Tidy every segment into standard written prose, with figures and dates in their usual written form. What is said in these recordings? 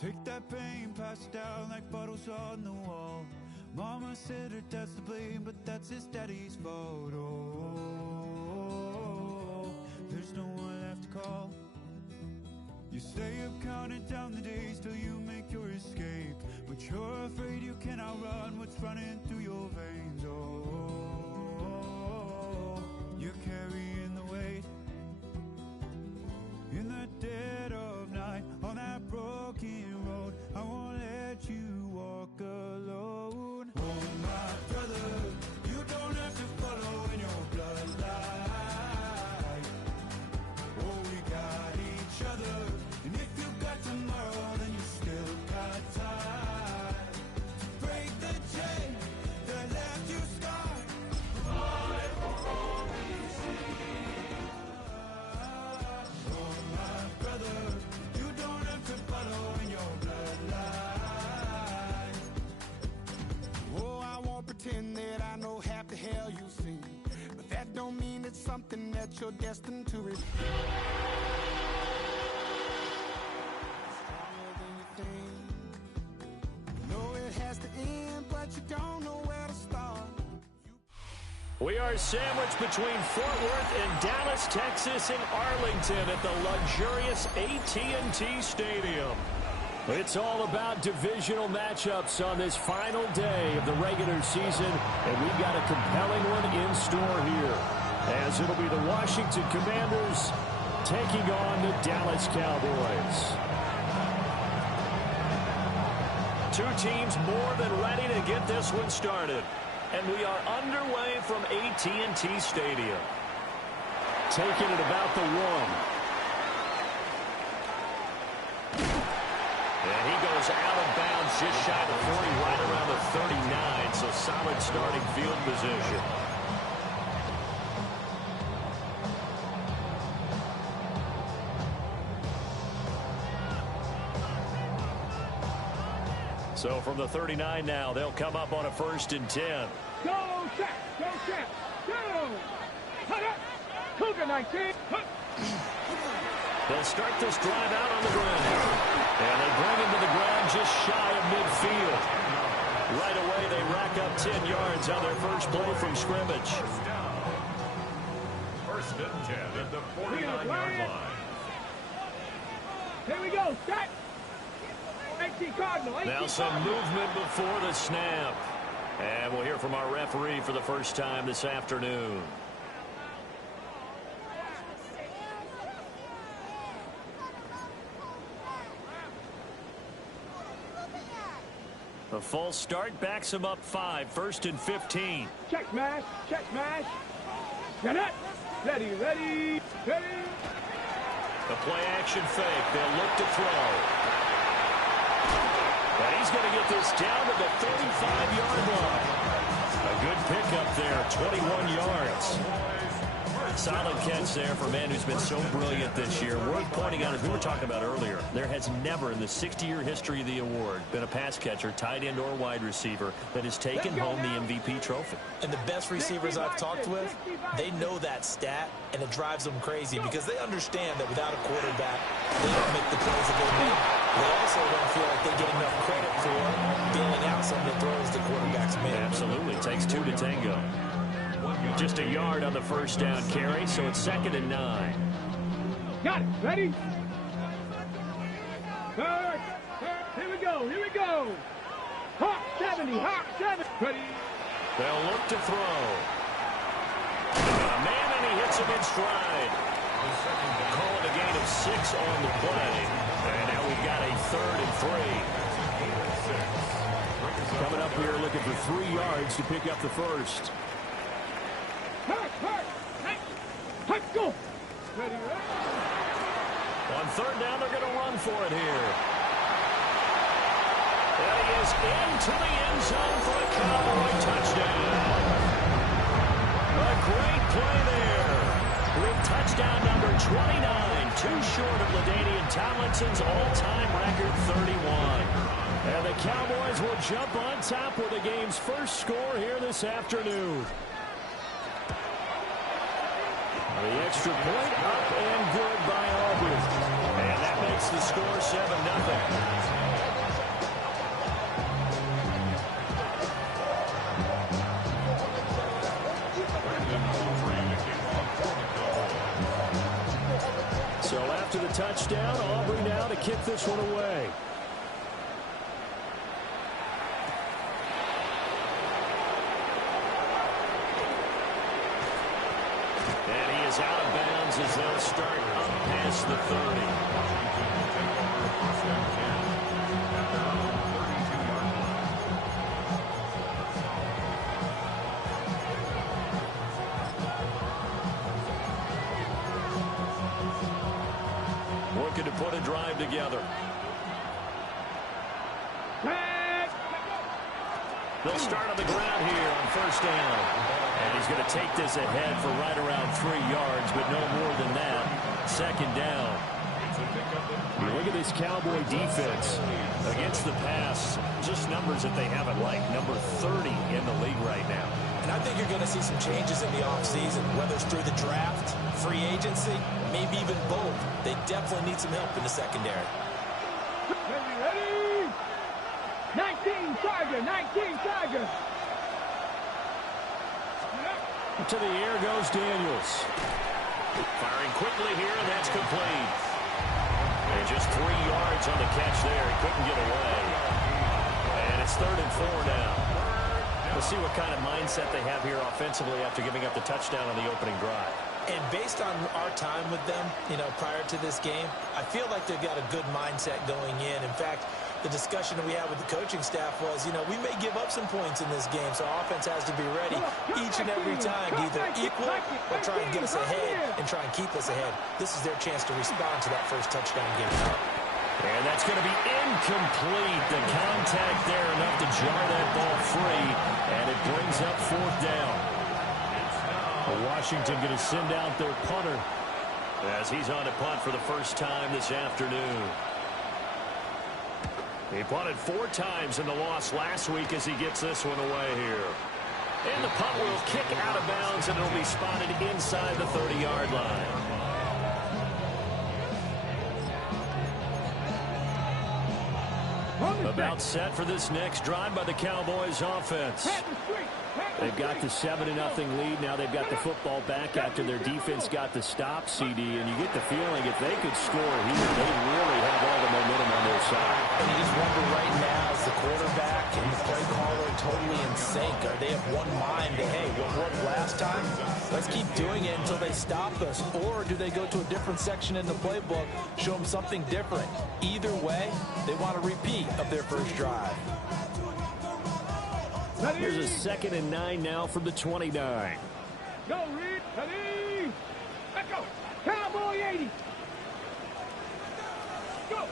Take that pain, pass it down like bottles on the wall. Mama said her dad's to blame, but that's his daddy's fault. Oh, there's no one left to call. You stay up counting down the days till you make your escape, but you're afraid you can outrun what's running through your veins. Oh, you're carrying the weight in the dead of night on that broken road. I won't let you walk alone. Oh, my brother, you don't have to follow in your bloodline. Oh, we got each other, and if you got tomorrow, then you still got time to break the chain that left you scarred. Fight for all we see. Oh, my brother, you don't have to follow in your bloodline. Oh, I won't pretend that I know half the hell you've seen, but that don't mean it's something that you're destined to repeat. Stronger than you think. You know it has to end, but you don't know where to start. We are sandwiched between Fort Worth and Dallas, Texas, and Arlington at the luxurious AT&T Stadium. It's all about divisional matchups on this final day of the regular season, and we've got a compelling one in store here, as it'll be the Washington Commanders taking on the Dallas Cowboys. Two teams more than ready to get this one started. And we are underway from AT&T Stadium. Taking it about the 1. And he goes out of bounds just shy of 40, right around the 39. So solid starting field position. So from the 39 now, they'll come up on a 1st and 10. Go, Shaq! Go, Shaq! Go! Hut up! Cougar 19! Hut! They'll start this drive out on the ground. And they bring him to the ground just shy of midfield. Right away, they rack up 10 yards on their first play from scrimmage. First and 10 at the 49-yard line. Here we go, Shaq! Now some movement before the snap. And we'll hear from our referee for the first time this afternoon. A false start backs him up 5, 1st and 15. Check smash, check smash. Get it. Ready, ready, ready. The play action fake. They'll look to throw. And he's going to get this down to the 35-yard line. A good pickup there, 21 yards. Solid catch there for a man who's been so brilliant this year. Worth pointing out, as we were talking about earlier, there has never in the 60-year history of the award been a pass catcher, tight end or wide receiver that has taken home the MVP trophy. And the best receivers I've talked with, they know that stat, and it drives them crazy because they understand that without a quarterback, they don't make the plays that they make. They also don't feel like they get enough credit for dealing out some of the throws the quarterbacks make. Absolutely. Takes 2 to tango. Just a yard on the first down carry, so it's 2nd and 9. Got it. Ready? Third. Here we go. Here we go. Hot 70. Hot 70. Ready? They'll look to throw. A man, and he hits him in stride. Calling a gain of 6 on the play. And now we've got a 3rd and 3. Coming up here looking for 3 yards to pick up the first. Go. Ready, ready. On 3rd down, they're going to run for it here. And he is into the end zone for a Cowboy touchdown. A great play there. With touchdown number 29, too short of LaDainian Tomlinson's all-time record 31. And the Cowboys will jump on top with the game's first score here this afternoon. The extra point up and good by Auburn. And that makes the score 7-0. So after the touchdown, Aubrey now to kick this one away. And he is out of bounds as they'll start up past the 30. Working to put a drive together. They'll start on the ground here on first down. And he's going to take this ahead for right around 3 yards, but no more than that. Second down. Look at this Cowboy defense against the pass. Just numbers that they haven't liked. Number 30 in the league right now. And I think you're going to see some changes in the offseason, whether it's through the draft, free agency, maybe even both. They definitely need some help in the secondary. Ready? 19 Charger, 19 Charger. To the air goes Daniels. Firing quickly here, and that's complete. And just 3 yards on the catch there. He couldn't get away. And it's 3rd and 4 now. We'll see what kind of mindset they have here offensively after giving up the touchdown on the opening drive. And based on our time with them, prior to this game, I feel like they've got a good mindset going in. In fact, the discussion that we had with the coaching staff was, we may give up some points in this game, so our offense has to be ready each and every time to either equal or try and get us ahead and try and keep us ahead. This is their chance to respond to that first touchdown given up. And that's going to be incomplete. The contact there enough to jar that ball free, and it brings up 4th down. Washington going to send out their punter as he's on to punt for the first time this afternoon. He punted 4 times in the loss last week as he gets this one away here. And the punt will kick out of bounds, and it'll be spotted inside the 30-yard line. About set for this next drive by the Cowboys offense. They've got the 7-0 lead. Now they've got the football back after their defense got the stop, CD. And you get the feeling if they could score here, they really have all the momentum on their side. And you just wonder right now, is the quarterback and the play caller totally in sync? Are they of one mind to, hey, what worked last time? Let's keep doing it until they stop us. Or do they go to a different section in the playbook, show them something different? Either way, they want a repeat of their first drive. Here's a 2nd and 9 now from the 29. Go, Reed. Ready. Let's go. Cowboy 80. Go.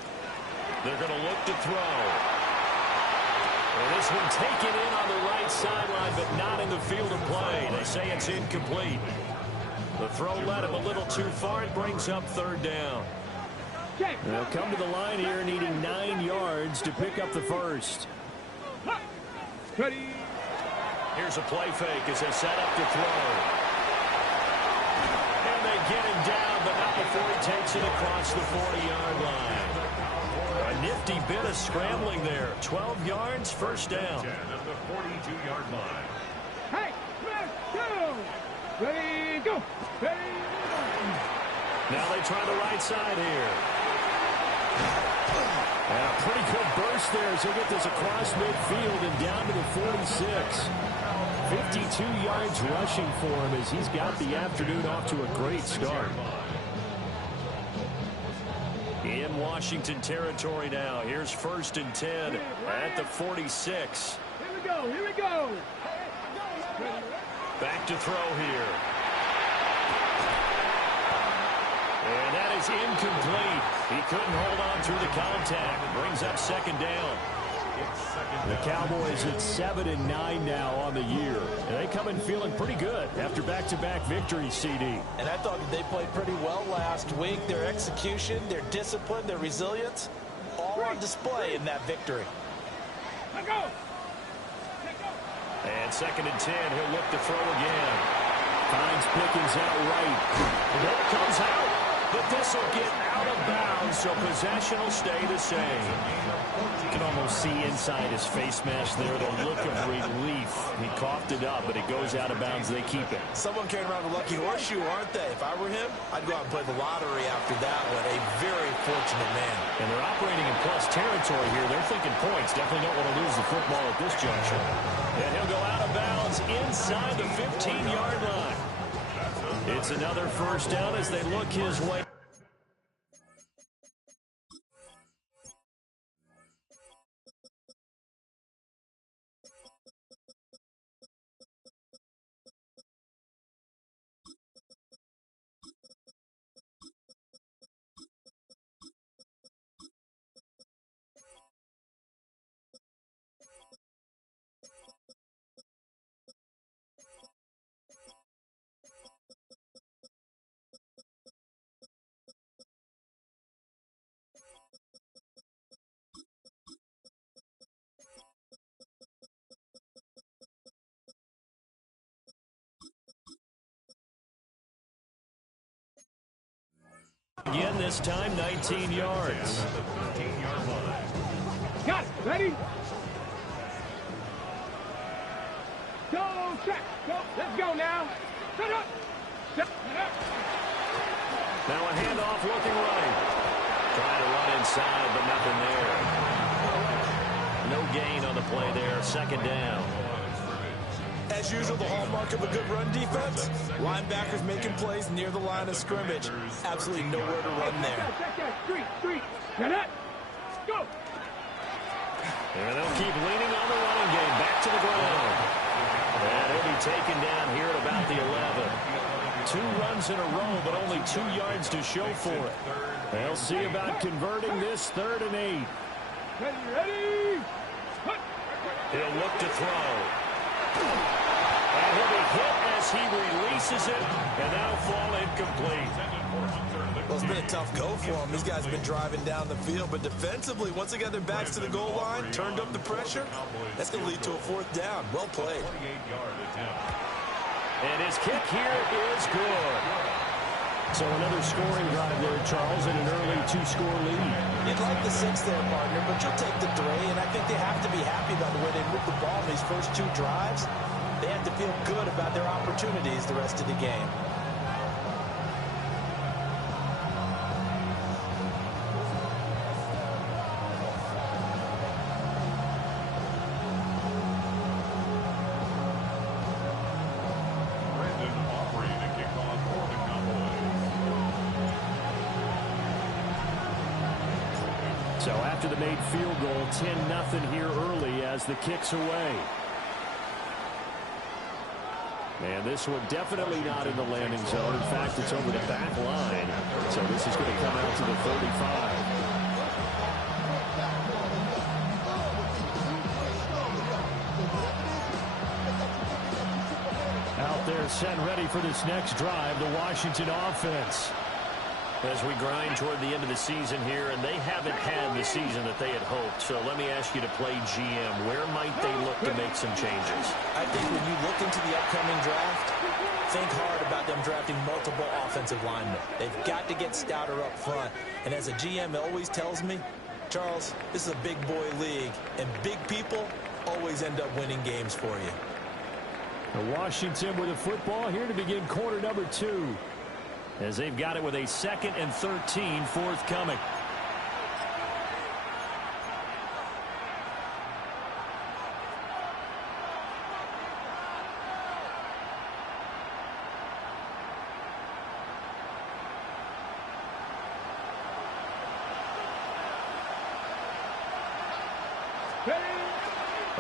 They're going to look to throw. And this one taken in on the right sideline, but not in the field of play. They say it's incomplete. The throw led him a little too far. It brings up 3rd down. They'll come to the line here needing 9 yards to pick up the first. Ready. Here's a play fake as they set up to throw. And they get him down, but not before he takes it across the 40-yard line. A nifty bit of scrambling there. 12 yards, first down. 10 at the 42-yard line. Hey, let's go. Ready, go. Ready. Now they try the right side here. And a pretty good burst there as he'll get this across midfield and down to the 46. 52 yards rushing for him as he's got the afternoon off to a great start. In Washington territory now. Here's 1st and 10 at the 46. Here we go. Here we go. Back to throw here. And that is incomplete. He couldn't hold on through the contact. Brings up 2nd down. The Cowboys at 7 and 9 now on the year. And they come in feeling pretty good after back-to-back victories, CD. And I thought they played pretty well last week. Their execution, their discipline, their resilience, all on display in that victory. Let's go. And 2nd and 10, he'll look to throw again. Finds Pickens out right. The ball comes out. but this will get out of bounds, so possession will stay the same. You can almost see inside his face mask there the look of relief. He coughed it up, but it goes out of bounds. They keep it. Someone carrying around a lucky horseshoe, aren't they? If I were him, I'd go out and play the lottery after that one. A very fortunate man. And they're operating in plus territory here. They're thinking points. Definitely don't want to lose the football at this juncture. And he'll go out of bounds inside the 15-yard line. It's another first down as they look his way. Again, this time 19 yards. Got it. Ready? Go, set. Go. Let's go now. Set up. Set up. Now a handoff looking right. Trying to run inside, but nothing there. No gain on the play there. Second down. As usual, the hallmark of a good run defense, linebackers making plays near the line of scrimmage. Absolutely nowhere to run there. Street. Set up. Go. And they'll keep leaning on the running game. Back to the ground. And he'll be taken down here at about the 11. 2 runs in a row, but only 2 yards to show for it. They'll see about converting this 3rd and 8. Ready? He'll look to throw. And he'll be hit as he releases it, and that'll fall incomplete. Well, it's been a tough go for him. These guys have been driving down the field, but defensively, once they got their backs to the goal line, turned up the pressure, that's going to lead to a 4th down. Well played. And his kick here is good. So another scoring drive there, Charles, and an early 2-score lead. You'd like the 6 there, partner, but you'll take the 3, and I think they have to be happy about the way they moved the ball in these first 2 drives. They have to feel good about their opportunities the rest of the game. So after the made field goal, 10-0 here early as the kick's away. And this one definitely not in the landing zone. In fact, it's over the back line. So this is going to come out to the 35. Out there set ready for this next drive, the Washington offense. As we grind toward the end of the season here, and they haven't had the season that they had hoped. So let me ask you to play GM. Where might they look to make some changes? I think when you look into the upcoming draft, think hard about them drafting multiple offensive linemen. They've got to get stouter up front. And as a GM always tells me, Charles, this is a big boy league, and big people always end up winning games for you. Washington with the football here to begin quarter number 2. As they've got it with a 2nd and 13 forthcoming.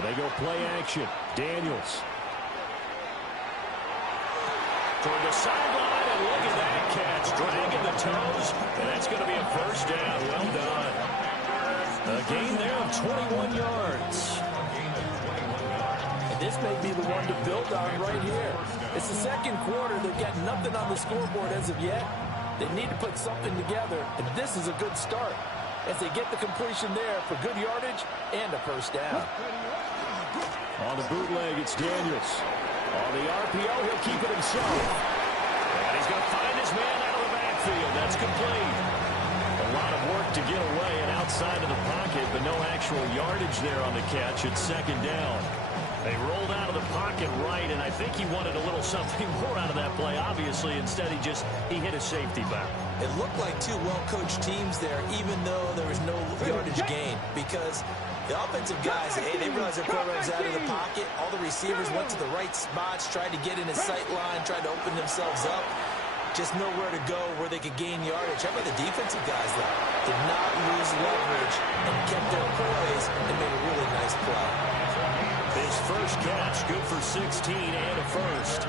They go play action. Daniels. Toward the sideline, and look at that catch. Dragging the toes, and that's going to be a first down. Well done. A gain there of 21 yards. And this may be the one to build on right here. It's the 2nd quarter. They've got nothing on the scoreboard as of yet. They need to put something together, and this is a good start as they get the completion there for good yardage and a first down. On the bootleg, it's Daniels. On the RPO, he'll keep it himself. And he's going to find his man out of the backfield. backfield. That's complete. A lot of work to get away and outside of the pocket, but no actual yardage there on the catch. It's second down. They rolled out of the pocket right, and I think he wanted a little something more out of that play. Obviously, instead he hit a safety back. It looked like two well-coached teams there, even though there was no yardage gain, because the offensive guys, they realized their quarterback was out of the pocket. All the receivers went to the right spots, tried to get in his sight line, tried to open themselves up. Just nowhere to go where they could gain yardage. How about the defensive guys, though? Did not lose leverage and kept their poise and made a really nice play. His first catch, good for 16 and a first.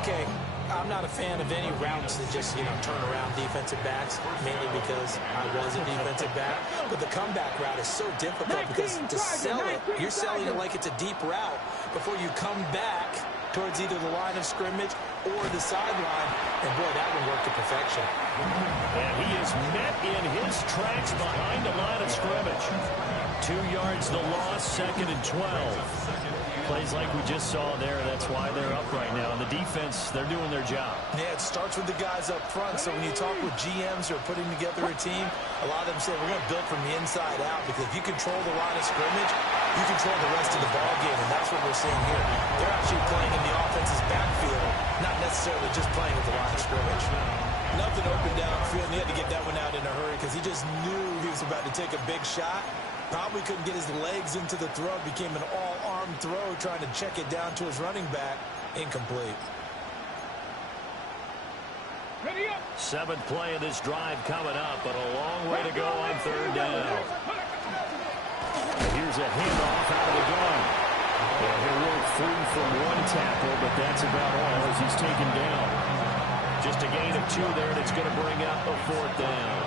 Okay, I'm not a fan of any routes that just, turn around defensive backs, mainly because I was a defensive back. But the comeback route is so difficult because to sell it, you're selling it like it's a deep route before you come back towards either the line of scrimmage or the sideline. And, boy, that one worked to perfection. And he is met in his tracks behind the line of scrimmage. 2 yards the loss, second and 12. Plays like we just saw there. That's why they're up right now. And the defense, they're doing their job. Yeah, it starts with the guys up front. So when you talk with GMs who are putting together a team, a lot of them say we're going to build from the inside out, because if you control the line of scrimmage, you control the rest of the ball game, and that's what we're seeing here. They're actually playing in the offense's backfield, not necessarily just playing at the line of scrimmage. Nothing open downfield, and he had to get that one out in a hurry because he just knew he was about to take a big shot. Probably couldn't get his legs into the throw. Became an all-arm throw, trying to check it down to his running back. Incomplete. Seventh play of this drive coming up, but a long way to go on third down. Here's a handoff out of the gun. Yeah, he'll work free from one tackle, but that's about all as he's taken down. Just a gain of 2 there, and it's going to bring up a fourth down.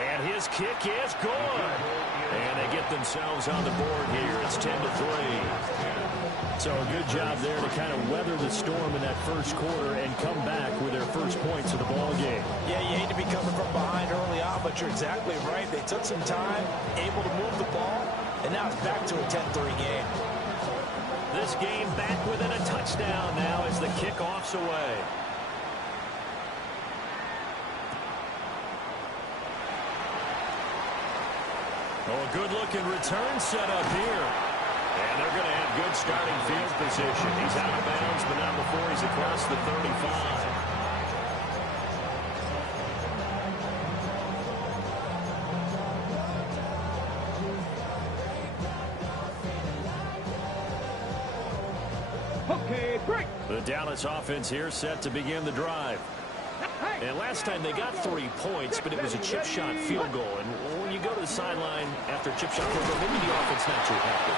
And his kick is good. And they get themselves on the board here. It's 10-3. So a good job there to kind of weather the storm in that first quarter and come back with their first points of the ball game. Yeah, you hate to be coming from behind early on, but you're exactly right. They took some time, able to move the ball, and now it's back to a 10-3 game. This game back within a touchdown now as the kickoff's away. Oh, a good-looking return set up here. And they're going to have good starting field position. He's out of bounds, but not before he's across the 35. Okay, break. The Dallas offense here set to begin the drive. And last time they got 3 points, but it was a chip shot field goal. And when you go to the sideline after a chip shot field goal, maybe the offense not too happy.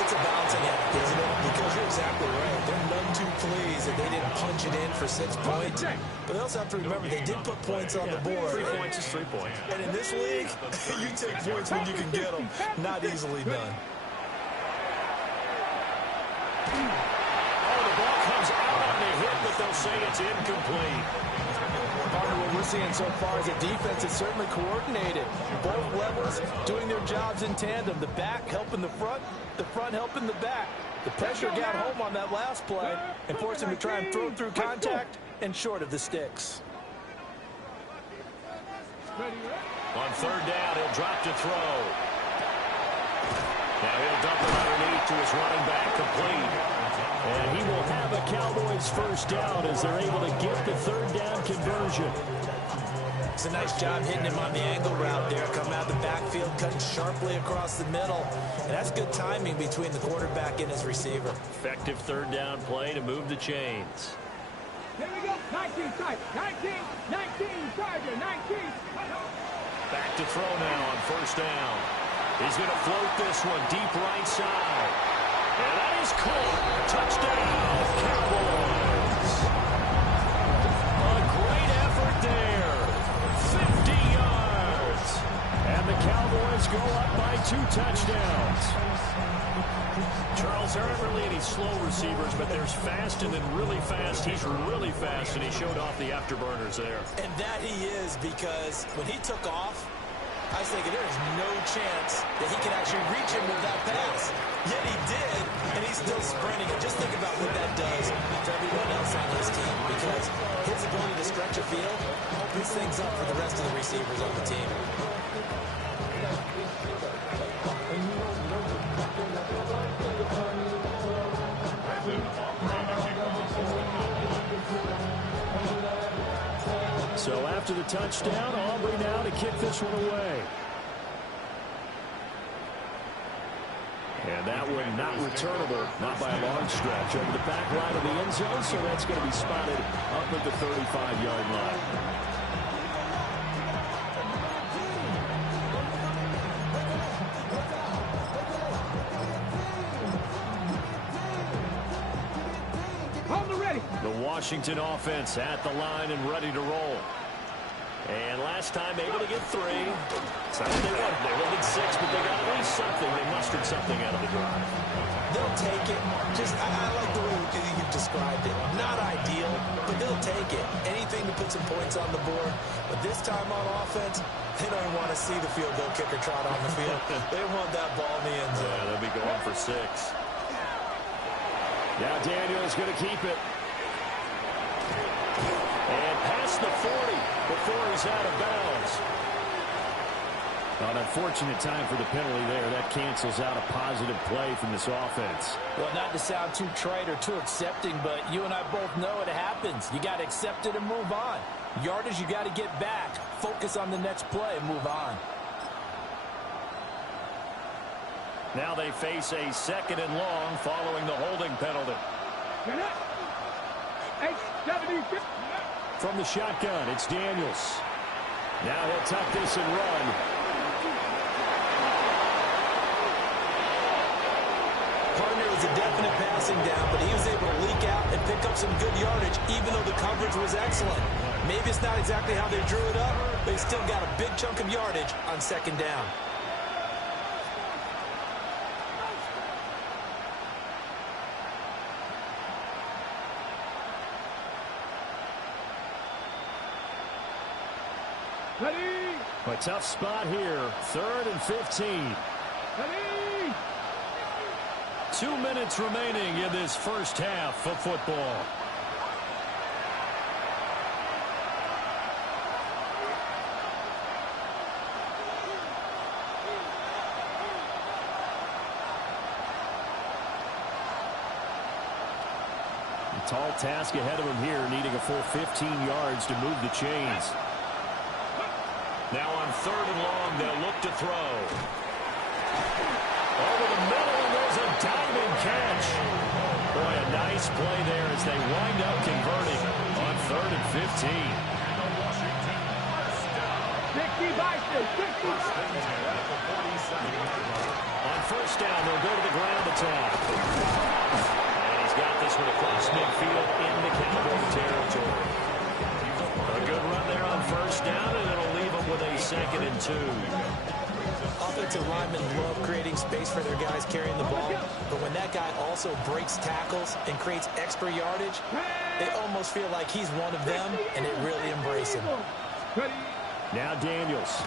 It's a balancing act, isn't it? Because you're exactly right. They're none too pleased that they didn't punch it in for 6 points. But they also have to remember they did put points on the board. 3 points is 3 points. And in this league, you take points when you can get them. Not easily done. Oh, the ball comes out on the hit, but they'll say it's incomplete. What we're seeing so far is a defense is certainly coordinated. Both levels doing their jobs in tandem. The back helping the front helping the back. The pressure got home on that last play and forced him to try and throw through contact and short of the sticks. On third down, he'll drop to throw. Now he'll dump it underneath to his running back, complete. And he will have a Cowboys first down as they're able to get the third down conversion. It's a nice job hitting him on the angle route there. Coming out the backfield, cutting sharply across the middle. And that's good timing between the quarterback and his receiver. Effective third down play to move the chains. Here we go. 19, side. 19, Charger, 19. Back to throw now on first down. He's going to float this one deep right side. And that is caught. Touchdown, Cowboys. A great effort there. 50 yards. And the Cowboys go up by 2 touchdowns. Charles, there aren't really any slow receivers, but there's fast and then really fast. He's really fast, and he showed off the afterburners there. And that he is, because when he took off, I was thinking there is no chance that he can actually reach him with that pass. Yet he did, and he's still sprinting. And just think about what that does for everyone else on his team, because his ability to stretch a field opens things up for the rest of the receivers on the team. So after the touchdown, Aubrey now to kick this one away. And that one not returnable, not by a long stretch, over the back line of the end zone, so that's going to be spotted up at the 35-yard line. The Washington offense at the line and ready to roll. And last time able to get 3. It's not what they wanted. They wanted 6, but they got at least something. They mustered something out of the drive. They'll take it. I like the way you've described it. Not ideal, but they'll take it. Anything to put some points on the board. But this time on offense, they don't even want to see the field goal kicker trot on the field. They want that ball in the end zone. Yeah, they'll be going for 6. Now Daniel's going to keep it. And past the 40 before he's out of bounds. An unfortunate time for the penalty there. That cancels out a positive play from this offense. Well, not to sound too trite or too accepting, but you and I both know it happens. You got to accept it and move on. Yardage, you got to get back. Focus on the next play and move on. Now they face a 2nd and long following the holding penalty. From the shotgun, it's Daniels. Now he'll tuck this and run. Partner was a definite passing down, but he was able to leak out and pick up some good yardage, even though the coverage was excellent. Maybe it's not exactly how they drew it up, but he still got a big chunk of yardage on 2nd down. A tough spot here. 3rd and 15. 2 minutes remaining in this first half of football. A tall task ahead of him here, needing a full 15 yards to move the chains. Now on 3rd and long, they'll look to throw. Over the middle, and there's a diving catch. Boy, a nice play there as they wind up converting on 3rd and 15. On 1st down, they'll go to the ground attack. And he's got this one across midfield into Cowboy territory. A good run there on 1st down, and it'll leave them with a 2nd and 2. Offensive linemen love creating space for their guys carrying the ball, but when that guy also breaks tackles and creates extra yardage, they almost feel like he's one of them, and they really embrace him. Now Daniels.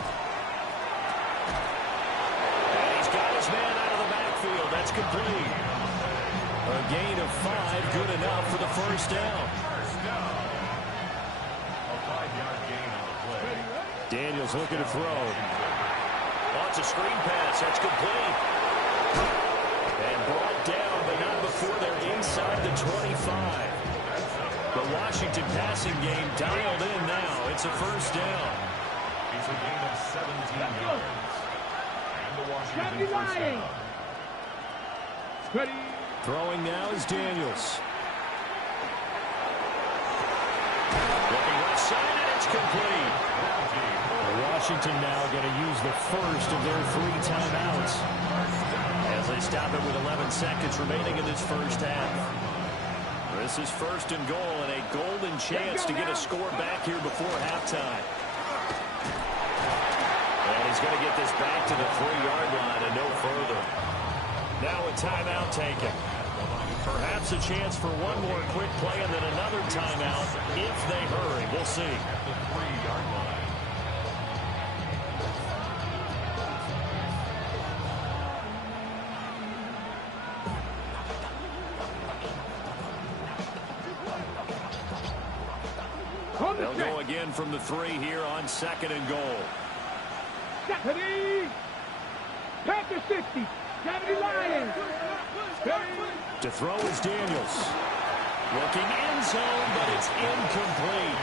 And he's got his man out of the backfield. That's complete. A gain of 5, good enough for the 1st down. Daniels looking to throw. Wants a screen pass. That's complete. And brought down, but not before they're inside the 25. The Washington passing game dialed in now. It's a 1st down. It's a gain of 17 yards. And the Washington 1st down. Throwing now is Daniels. Looking left side, and it's complete. Washington now going to use the first of their 3 timeouts as they stop it with 11 seconds remaining in this first half. This is 1st and goal and a golden chance to get a score back here before halftime. And he's going to get this back to the 3-yard line and no further. Now a timeout taken. Perhaps a chance for one more quick play and then another timeout if they hurry. We'll see. At the 3-yard line. They'll go again from the 3 here on 2nd and goal. Stephanie! Panther 60. Stephanie Lions. To throw is Daniels. Looking end zone, but it's incomplete.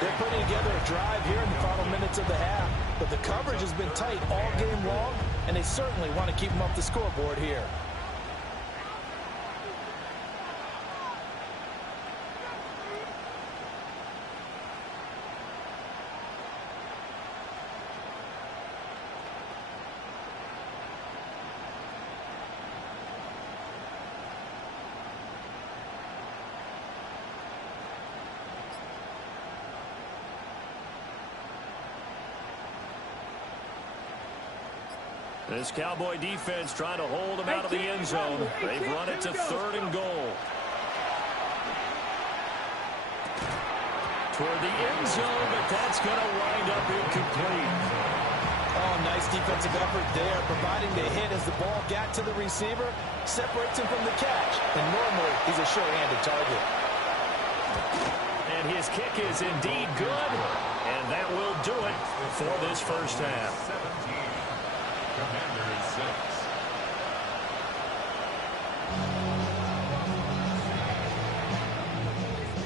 They're putting together a drive here in the final minutes of the half, but the coverage has been tight all game long, and they certainly want to keep them off the scoreboard here. This Cowboy defense trying to hold them out of the end zone. They've run it to 3rd and goal. Toward the end zone, but that's going to wind up incomplete. Oh, nice defensive effort there, providing the hit as the ball got to the receiver, separates him from the catch, and normally he's a sure-handed target. And his kick is indeed good, and that will do it for this first half. Commanders 6.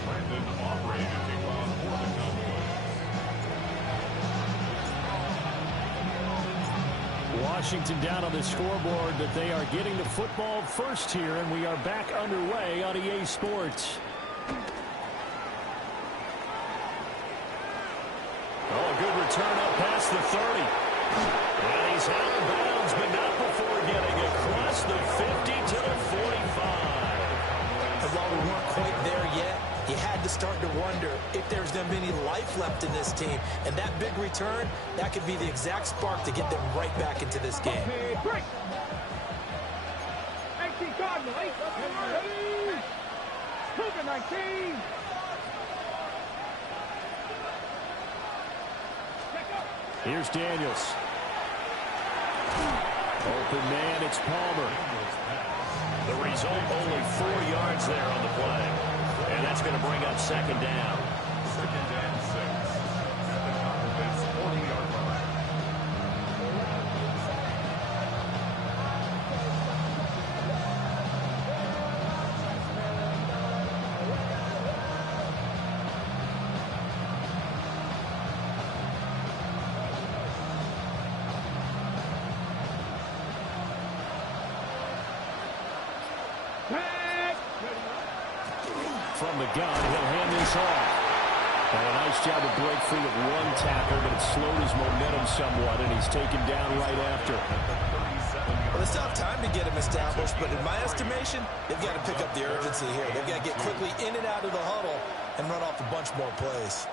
Brandon Aubrey to kick off for the Cowboys. Washington down on the scoreboard, but they are getting the football first here, and we are back underway on EA Sports. Oh, a good return up past the 30. And he's out of bounds, but not before getting across the 50 to the 45. And while we weren't quite there yet, you had to start to wonder if there's going to be any life left in this team. And that big return, that could be the exact spark to get them right back into this game. Okay, break. 18 Cardinal, 8. Cougar 19. Here's Daniels. Open man, it's Palmer. The result, only 4 yards there on the play. And that's going to bring up 2nd down. 2nd and 6. At the Cowboys' 40-yard line. From the gun, he'll hand this off. And a nice job to break free with 1 tackle, but it slowed his momentum somewhat, and he's taken down right after. Well, it's not time to get him established, but in my estimation, they've got to pick up the urgency here. They've got to get quickly in and out of the huddle and run off a bunch more plays.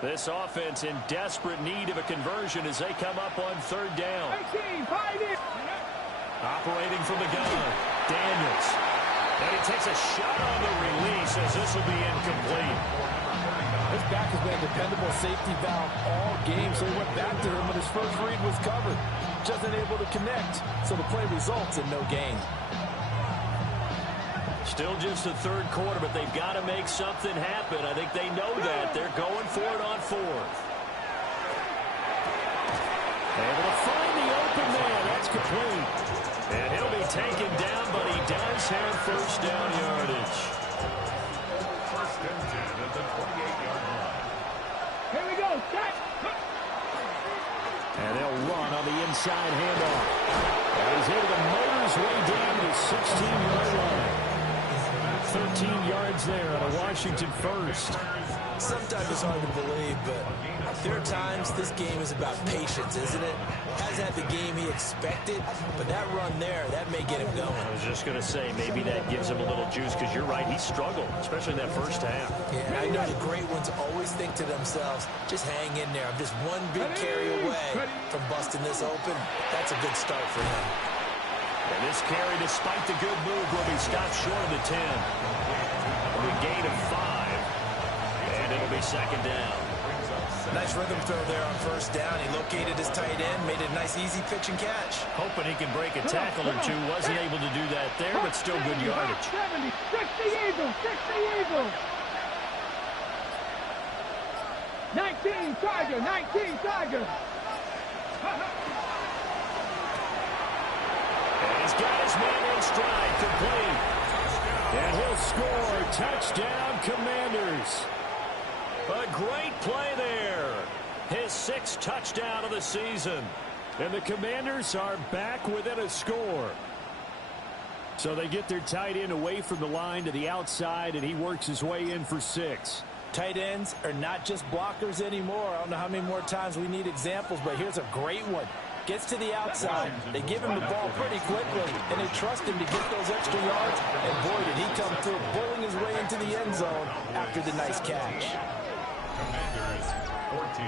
This offense in desperate need of a conversion as they come up on 3rd down. 18, find it. Operating from the gun, Daniels. And he takes a shot on the release as this will be incomplete. His back has been a dependable safety valve all game, so he went back to him when his first read was covered. Just unable to connect, so the play results in no gain. Still just the 3rd quarter, but they've got to make something happen. I think they know that. They're going for it on 4th. Able to find the open man. That's complete. And he'll be taken down, but he does have 1st down yardage. 1st and 10 at the 28-yard line. Here we go. Set. And they'll run on the inside handoff. And he's able to motor his way down to the 16-yard line. 13 yards there on a Washington first. Sometimes it's hard to believe, but there are times this game is about patience, isn't it? Hasn't had the game he expected, but that run there, that may get him going. I was just going to say, maybe that gives him a little juice, because you're right, he struggled, especially in that first half. Yeah, I know the great ones always think to themselves, just hang in there. I'm just one big carry away from busting this open. That's a good start for him. And this carry, despite the good move, will be stopped short of the 10. A gain of 5. And it'll be second down. Nice rhythm throw there on first down. He located his tight end, made a nice easy pitch and catch. Hoping he can break a tackle or two. Wasn't able to do that there, but still good yardage. 70, 60 Eagles, 60 Eagles. 19 Tiger, 19 Tiger. And he's got his man in stride, complete. And he'll score. Touchdown, Commanders. A great play there. His 6th touchdown of the season. And the Commanders are back within a score. So they get their tight end away from the line to the outside, and he works his way in for 6. Tight ends are not just blockers anymore. I don't know how many more times we need examples, but here's a great one. Gets to the outside, they give him the ball pretty quickly, and they trust him to get those extra yards, and boy, did he come through, bowling his way into the end zone after the nice catch. Commanders 14.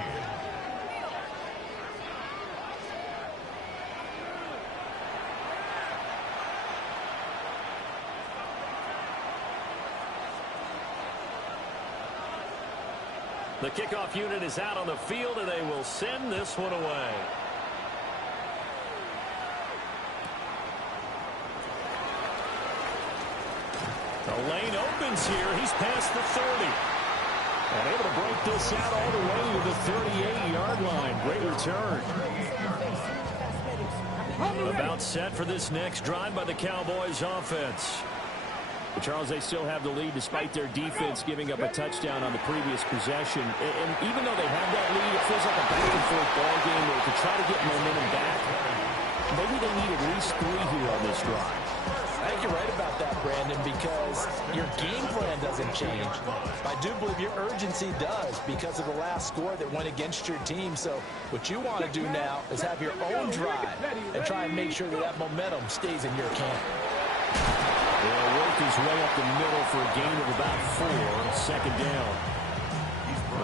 The kickoff unit is out on the field, and they will send this one away. The lane opens here. He's past the 30. And able to break this out all the way to the 38-yard line. Great return. About set for this next drive by the Cowboys offense. But Charles, they still have the lead despite their defense giving up a touchdown on the previous possession. And even though they have that lead, it feels like a back-and-forth ball game where to try to get momentum back, maybe they need at least 3 here on this drive. I think you're right about that, Brandon, because your game plan doesn't change. I do believe your urgency does because of the last score that went against your team. So what you want to do now is have your own drive and try and make sure that that momentum stays in your camp. He'll work his way up the middle for a gain of about 4, second down.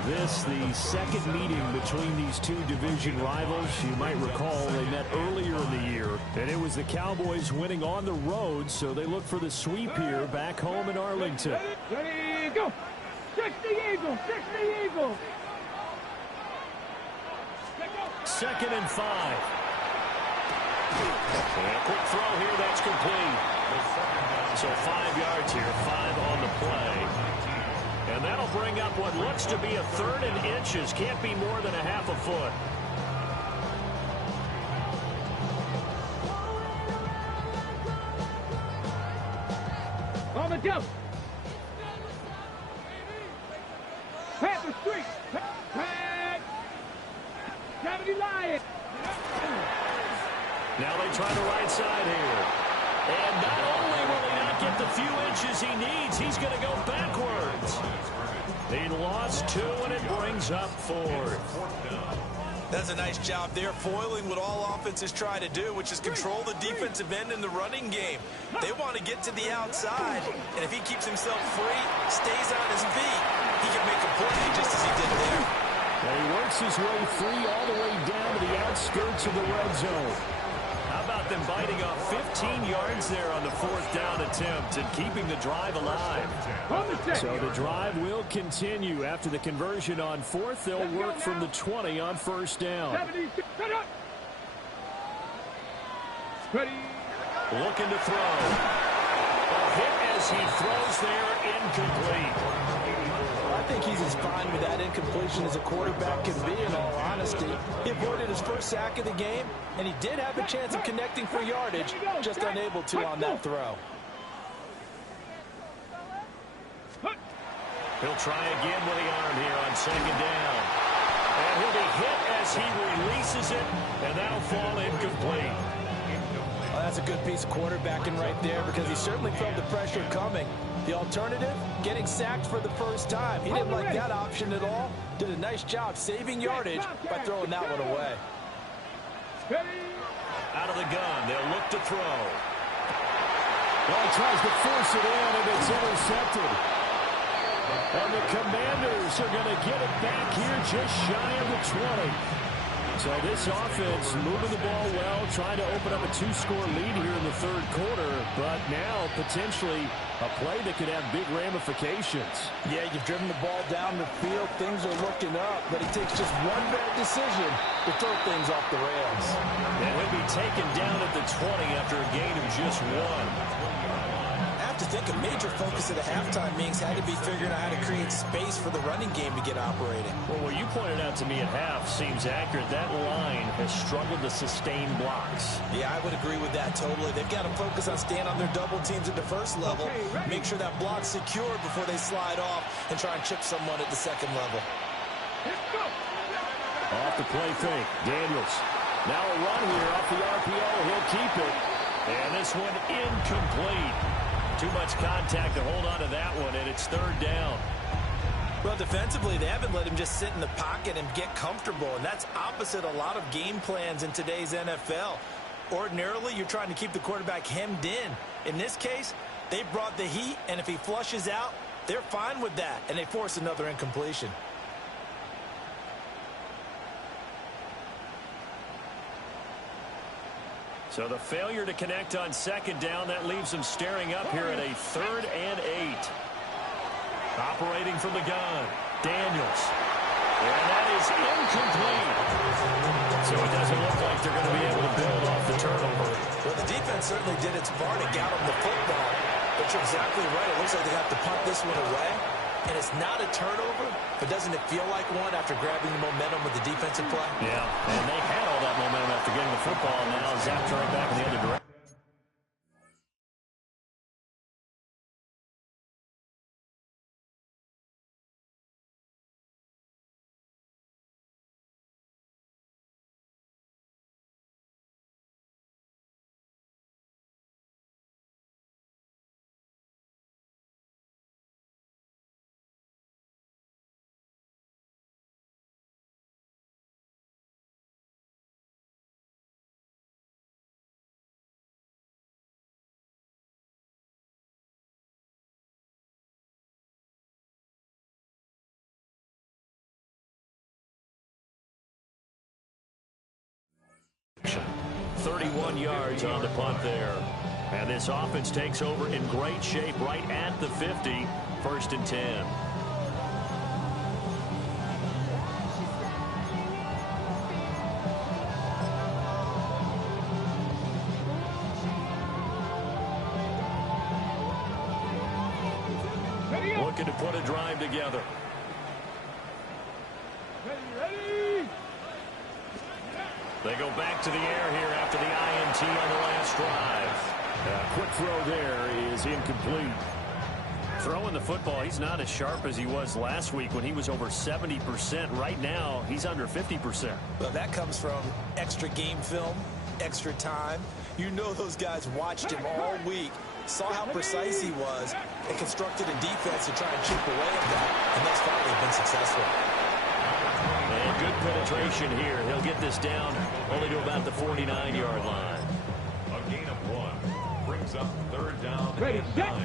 This, the second meeting between these two division rivals. You might recall they met earlier in the year, and it was the Cowboys winning on the road, so they look for the sweep here back home in Arlington. Ready, go! 60 Eagles, 60 Eagles. 2nd and 5. And a quick throw here, that's complete. So 5 yards here, 5 on the play. And that'll bring up what looks to be a 3rd and inches. Can't be more than a half a foot. On the jump. Panther Street. Pat. 70 Lions. Now they try the right side here. And not only will he not get the few inches he needs, he's going to go backwards. He lost 2, and it brings up 4th. That's a nice job there, foiling what all offenses try to do, which is control the defensive end in the running game. They want to get to the outside, and if he keeps himself free, stays on his feet, he can make a play just as he did there. And he works his way free all the way down to the outskirts of the red zone. How about them biting off 15 yards there on the 4th down attempt and keeping the drive alive? So the drive will continue. After the conversion on 4th, they'll work from the 20 on 1st down. Ready. Looking to throw. A hit as he throws there, incomplete. I think he's as fine with that incompletion as a quarterback can be, in all honesty. He avoided his first sack of the game, and he did have a chance of connecting for yardage, just unable to on that throw. He'll try again with the arm here on 2nd down. And he'll be hit as he releases it, and that'll fall incomplete. Well, that's a good piece of quarterbacking right there because he certainly felt the pressure coming. The alternative, getting sacked for the first time. He didn't like that option at all. Did a nice job saving yardage by throwing that one away. Out of the gun, they'll look to throw. Well, he tries to force it in, and it's intercepted. And the Commanders are going to get it back here just shy of the 20. So this offense moving the ball well, trying to open up a 2-score lead here in the third quarter, but now potentially a play that could have big ramifications. Yeah, you've driven the ball down the field. Things are looking up, but he takes just one bad decision to throw things off the rails. And he'll be taken down at the 20 after a gain of just 1. I have to think a major focus at the halftime means had to be figuring out how to create space for the running game to get operating. Well, what you pointed out to me at half seems accurate. That line has struggled to sustain blocks. Yeah, I would agree with that totally. They've got to focus on staying on their double teams at the first level, make sure that block's secured before they slide off and try and chip someone at the second level. Off the play fake, Daniels. Now a run here off the RPO. He'll keep it. And this one incomplete. Too much contact to hold on to that one, and it's third down. Well, defensively, they haven't let him just sit in the pocket and get comfortable, and that's opposite a lot of game plans in today's NFL. Ordinarily, you're trying to keep the quarterback hemmed in. In this case, they brought the heat, and if he flushes out, they're fine with that, and they force another incompletion. So the failure to connect on second down, that leaves them staring up here at a 3rd and 8. Operating from the gun, Daniels. And that is incomplete. So it doesn't look like they're going to be able to build off the turnover. Well, the defense certainly did its part to get them the football. But you're exactly right. It looks like they have to punt this one away. And it's not a turnover, but doesn't it feel like one after grabbing the momentum with the defensive play? Yeah, and they had all that momentum after getting the football, and now zapped right back in the other direction. action. 31 yards on the punt there. And this offense takes over in great shape right at the 50. 1st and 10. Looking to put a drive together. Ready. They go back to the air here after the INT on the last drive. Quick throw there is incomplete. Throwing the football, he's not as sharp as he was last week when he was over 70%. Right now, he's under 50%. Well, that comes from extra game film, extra time. You know those guys watched him all week, saw how precise he was, and constructed a defense to try and chip away at that, and thus far they've been successful. And good penetration here. He'll get this down only to about the 49-yard line. A gain of 1 brings up 3rd down Ready, and set. 9.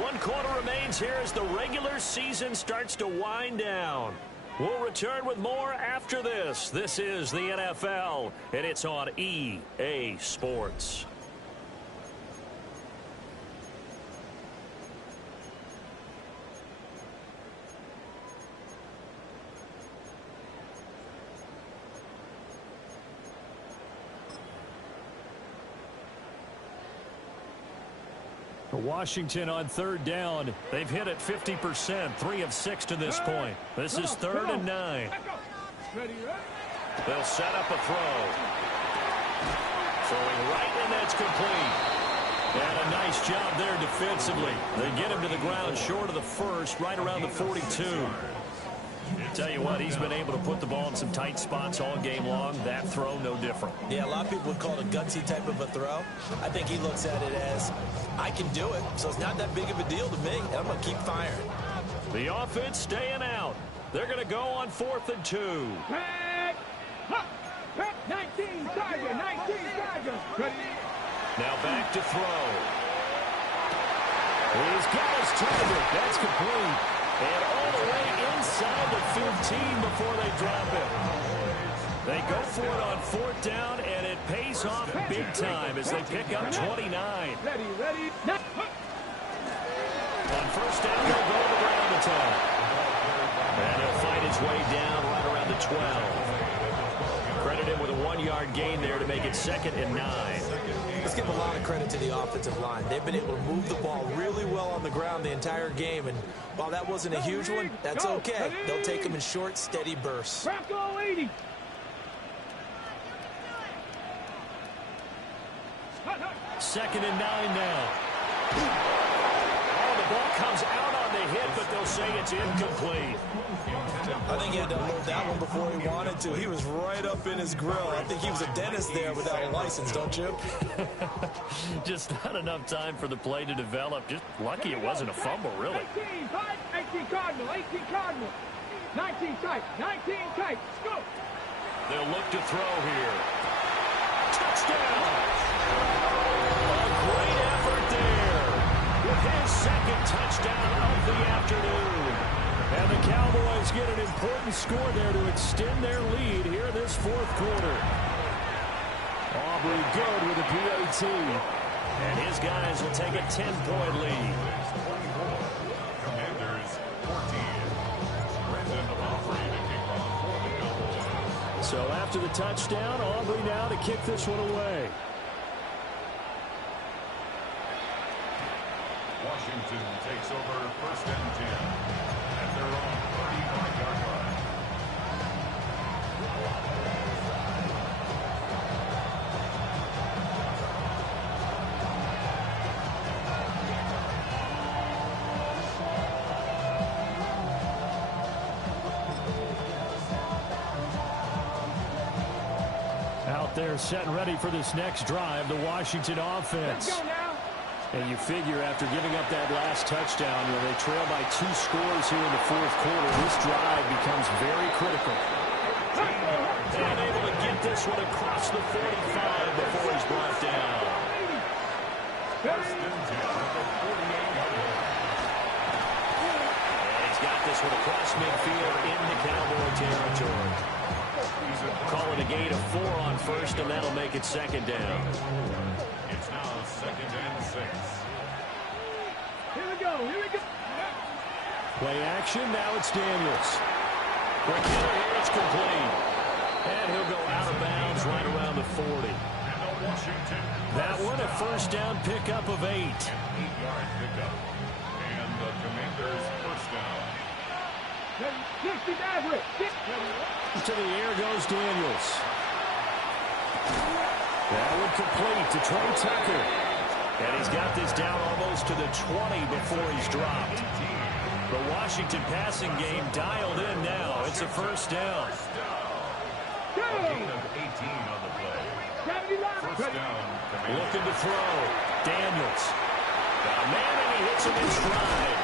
One quarter remains here as the regular season starts to wind down. We'll return with more after this. This is the NFL, and it's on EA Sports. Washington on 3rd down. They've hit it 50%, 3 of 6 to this point. This is 3rd and 9. Ready. They'll set up a throw. Throwing right, and that's complete. And a nice job there defensively. They get him to the ground short of the first, right around the 42. Tell you what, he's been able to put the ball in some tight spots all game long. That throw, no different. Yeah, a lot of people would call it a gutsy type of a throw. I think he looks at it as, I can do it, so it's not that big of a deal to me, and I'm going to keep firing. The offense staying out. They're going to go on 4th and 2. Pack. Hop. Pack. 19 Tigers. 19 Tigers. Ready. Now back to throw. He's got his target. That's complete. And all the way inside the 15 before they drop it. They go for it on 4th down, and it pays off big time as they pick up 29. Ready. On 1st down, they'll go to the ground attack. And he'll fight his way down right around the 12. Credit him with a 1-yard gain there to make it 2nd and 9. Let's give a lot of credit to the offensive line. They've been able to move the ball really well on the ground the entire game, and while that wasn't a huge one, that's okay. They'll take them in short, steady bursts. Bronco 80. 2nd and 9 now. Oh, the ball comes out on the hit, but they'll say it's incomplete. I think he had to unload that one before he wanted to. He was right up in his grill. I think he was a dentist there without a license, don't you? Just not enough time for the play to develop. Just lucky it wasn't a fumble, really. 18 Cardinal. 19 tight. Go. They'll look to throw here. Touchdown! A great effort there with his 2nd touchdown of the afternoon. And the Cowboys get an important score there to extend their lead here in this 4th quarter. Aubrey good with a PAT. And his guys will take a 10-point lead. Commanders 14. Brendan Aubrey to kick off for the Cowboys. So after the touchdown, Aubrey now to kick this one away. Washington takes over 1st and 10 at their own 35-yard line. Out there set and ready for this next drive, the Washington offense. Let's go now. And you figure after giving up that last touchdown, when they trail by 2 scores here in the 4th quarter, this drive becomes very critical. And able to get this one across the 45 before he's brought down. 1st and 10 at the 48-yard line. And he's got this one across midfield into Cowboy territory. Call it a gain of 4 on 1st, and that'll make it 2nd down. It's now 2nd and 6. Here we go. Play action, now it's Daniels. Quick hitter here, it's complete. And he'll go out of bounds right around the 40. And the Washington. That one a 1st down pickup of 8. An 8-yard pickup. And the Commanders 1st down. 60 Maverick. To the air goes Daniels. That one complete to Trey Tucker. And he's got this down almost to the 20 before he's dropped. The Washington passing game dialed in now. It's a 1st down. A gain of 18 on the play. 1st down. Commanders. Looking to throw. Daniels. Got a man and he hits him in stride.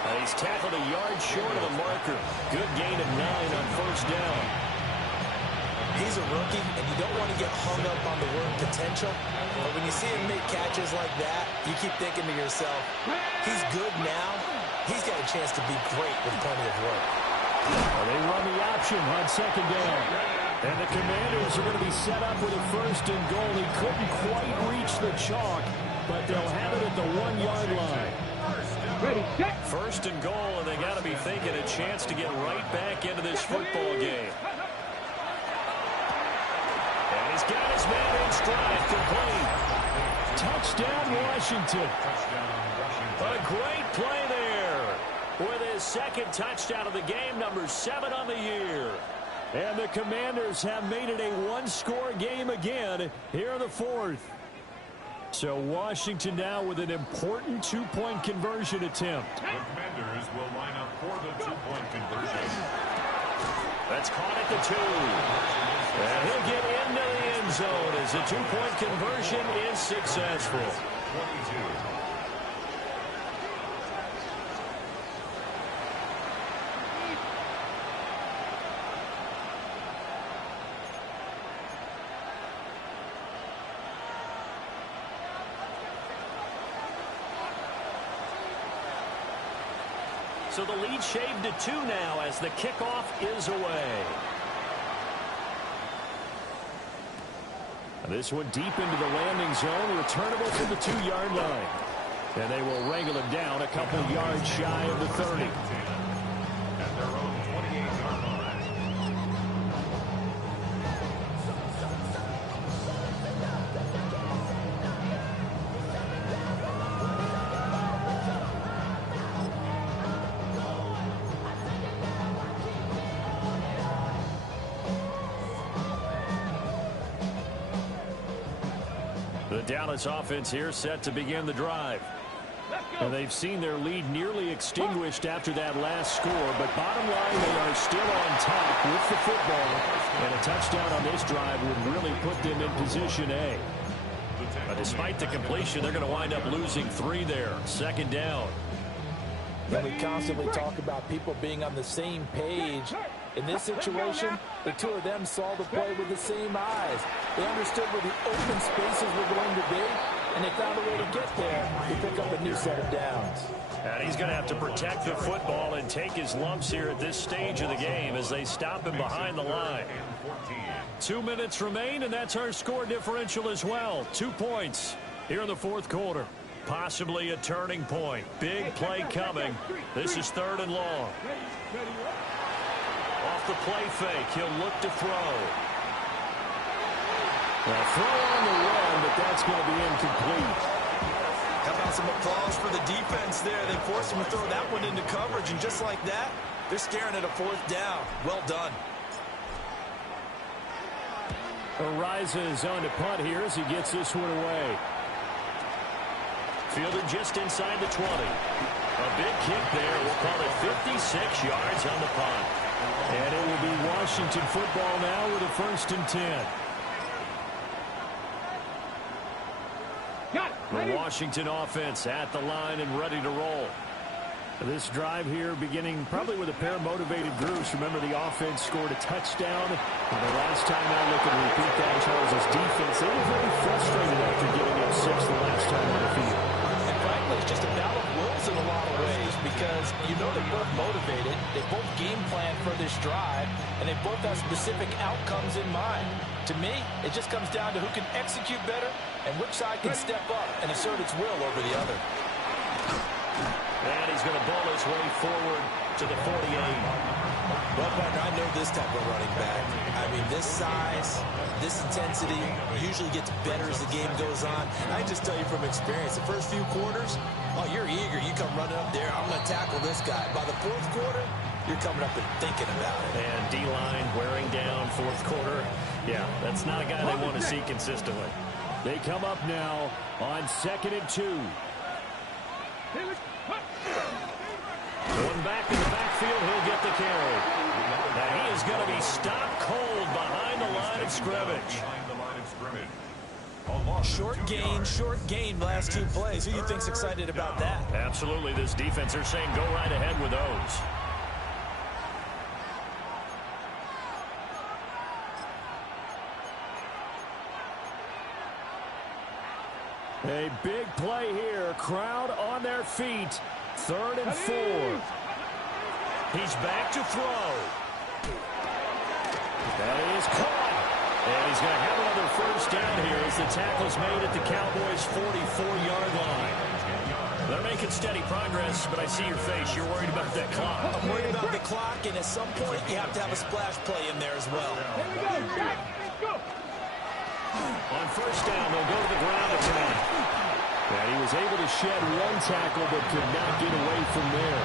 And he's tackled a yard short of the marker. Good gain of 9 on 1st down. He's a rookie, and you don't want to get hung up on the word potential. But when you see him make catches like that, you keep thinking to yourself, he's good now. He's got a chance to be great with plenty of work. Well, they run the option on 2nd down. And the Commanders are going to be set up with a 1st and goal. He couldn't quite reach the chalk, but they'll have it at the 1-yard line. Ready, set. 1st and goal, and they got to be thinking a chance to get right back into this football game. And he's got his man in stride, complete. Touchdown, Washington. A great play there with his 2nd touchdown of the game, number 7 on the year. And the Commanders have made it a 1-score game again here in the 4th. So Washington now with an important 2-point conversion attempt. The Commanders will line up for the 2-point conversion. That's caught at the 2. And he'll get into the end zone as the 2-point conversion is successful. 22. So the lead shaved to 2 now as the kickoff is away. This one deep into the landing zone, returnable from the 2-yard line. And they will wrangle it down a couple yards shy of the 30. At their own 28-yard line. The Dallas offense here set to begin the drive. And they've seen their lead nearly extinguished after that last score, but bottom line, they are still on top with the football, and a touchdown on this drive would really put them in position A. But despite the completion, they're going to wind up losing 3 there. Second down. And we constantly talk about people being on the same page. In this situation, the two of them saw the play with the same eyes. They understood where the open spaces were going to be, and they found a way to get there to pick up a new set of downs. And he's going to have to protect the football and take his lumps here at this stage of the game as they stop him behind the line. 2 minutes remain, and that's our score differential as well. 2 points here in the fourth quarter. Possibly a turning point. Big play coming. This is 3rd and long. Off the play fake, he'll look to throw. Well, throw on the run, but that's going to be incomplete. How about some applause for the defense there? They forced him to throw that one into coverage, and just like that, they're staring at a 4th down. Well done. Ariza on to punt here as he gets this one away. Fielded just inside the 20. A big kick there. We'll call it 56 yards on the punt. And it will be Washington football now with a 1st and 10. The Washington offense at the line and ready to roll. This drive here beginning probably with a pair of motivated groups. Remember, the offense scored a touchdown. And the last time I look and repeat that, Charles' defense, they were very frustrated after getting up 6 the last time on the field. And frankly, it's just a battle of wills in a lot of ways because you know they're both motivated, they both game plan for this drive, and they both have specific outcomes in mind. To me, it just comes down to who can execute better and which side can step up and assert its will over the other. And he's going to bowl his way forward to the 48. Well, partner, I know this type of running back. I mean, this size, this intensity usually gets better as the game goes on. I can just tell you from experience, the first few quarters, oh, you're eager. You come running up there, I'm going to tackle this guy. By the 4th quarter, you're coming up and thinking about it. And D-line wearing down 4th quarter. Yeah, that's not a guy they want to see consistently. They come up now on 2nd and 2. Going back in the backfield, he'll get the carry. Now he is going to be stopped cold behind the line of scrimmage. Short gain last 2 plays. Who do you think's excited about that? Absolutely, this defense are saying go right ahead with those. A big play here. Crowd on their feet. 3rd and 4. He's back to throw. That is caught. And he's going to have another 1st down here as the tackle's made at the Cowboys' 44-yard line. They're making steady progress, but I see your face. You're worried about that clock. I'm worried about the clock, and at some point you have to have a splash play in there as well. On 1st down, they'll go to the ground again. And he was able to shed 1 tackle, but could not get away from there.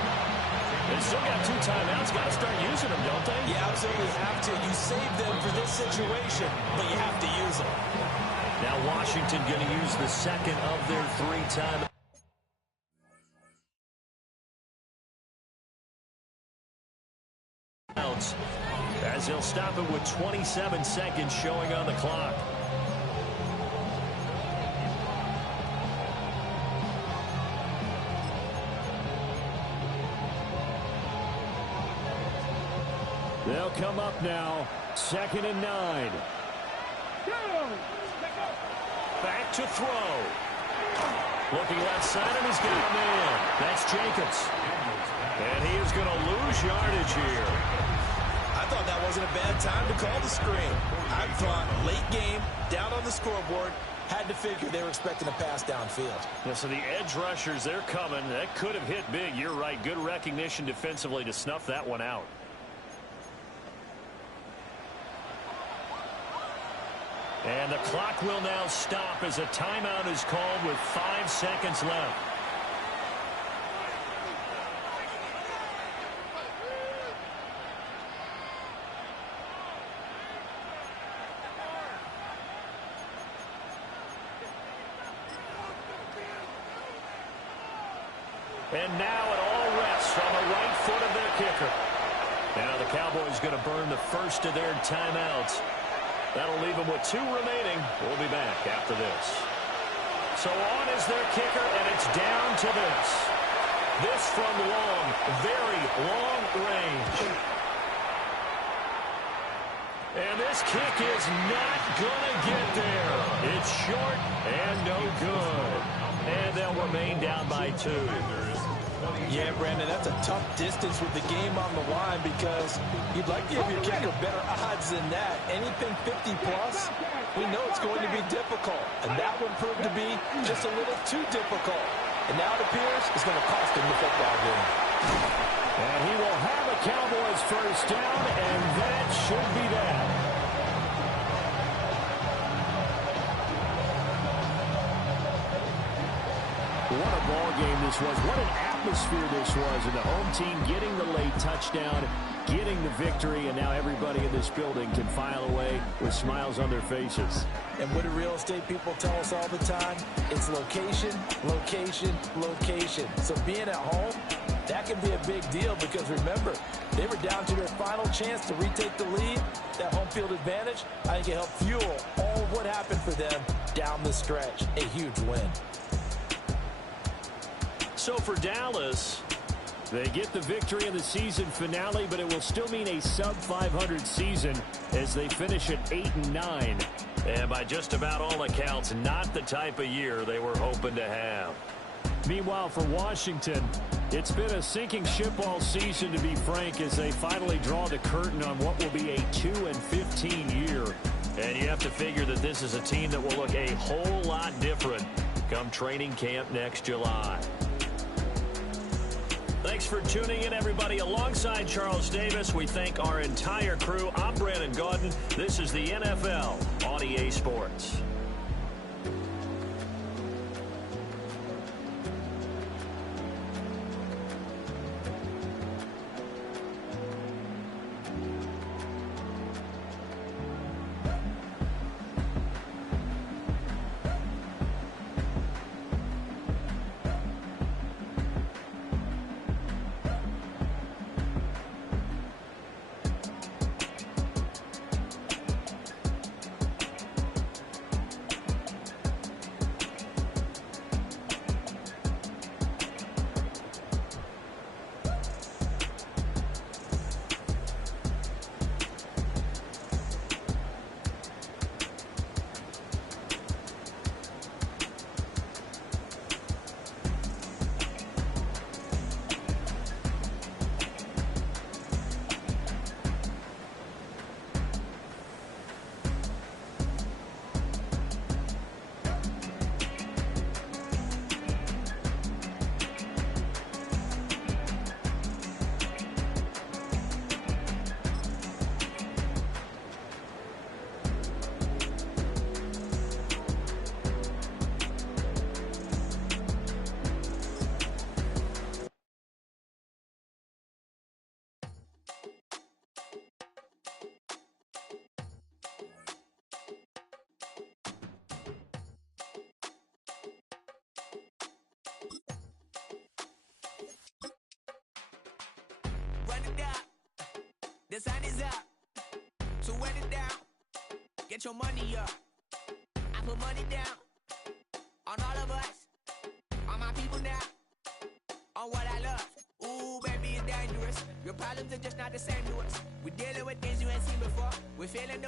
They still got 2 timeouts. Got to start using them, don't they? You absolutely have to. You save them for this situation, but you have to use them. Now Washington going to use the 2nd of their 3 timeouts. As he'll stop it with 27 seconds showing on the clock. They'll come up now, 2nd and 9. Back to throw. Looking left side, and he's got a man. That's Jacobs. And he is going to lose yardage here. I thought that wasn't a bad time to call the screen. I thought late game, down on the scoreboard, had to figure they were expecting a pass downfield. Yeah, so the edge rushers, they're coming. That could have hit big. You're right. Good recognition defensively to snuff that one out. And the clock will now stop as a timeout is called with 5 seconds left. And now it all rests on the right foot of their kicker. Now the Cowboys going to burn the first of their timeouts. That'll leave them with 2 remaining. We'll be back after this. So on is their kicker, and it's down to this. This from long, very long range. And this kick is not going to get there. It's short and no good. And they'll remain down by 2. Yeah, Brandon, that's a tough distance with the game on the line because you'd like to give your kicker better odds than that. Anything 50-plus, we know it's going to be difficult. And that one proved to be just a little too difficult. And now it appears it's going to cost him the football game. And he will have a Cowboys first down, and that should be that. What a ball game this was. What an atmosphere this was. And the home team getting the late touchdown, getting the victory, and now everybody in this building can file away with smiles on their faces. And what do real estate people tell us all the time? It's location, location, location. So being at home, that can be a big deal because remember, they were down to their final chance to retake the lead. That home field advantage, I think it helped fuel all of what happened for them down the stretch. A huge win. So for Dallas, they get the victory in the season finale, but it will still mean a sub-500 season as they finish at 8-9. And by just about all accounts, not the type of year they were hoping to have. Meanwhile, for Washington, it's been a sinking ship all season, to be frank, as they finally draw the curtain on what will be a 2-15 year. And you have to figure that this is a team that will look a whole lot different come training camp next July. Thanks for tuning in, everybody. Alongside Charles Davis, we thank our entire crew. I'm Brandon Gaudin. This is the NFL on EA Sports. The sun is up, so run it down. Get your money up. I put money down on all of us, on my people now, on what I love. Ooh, baby, it's dangerous. Your problems are just not the same to us. We're dealing with things you ain't seen before. We're feeling the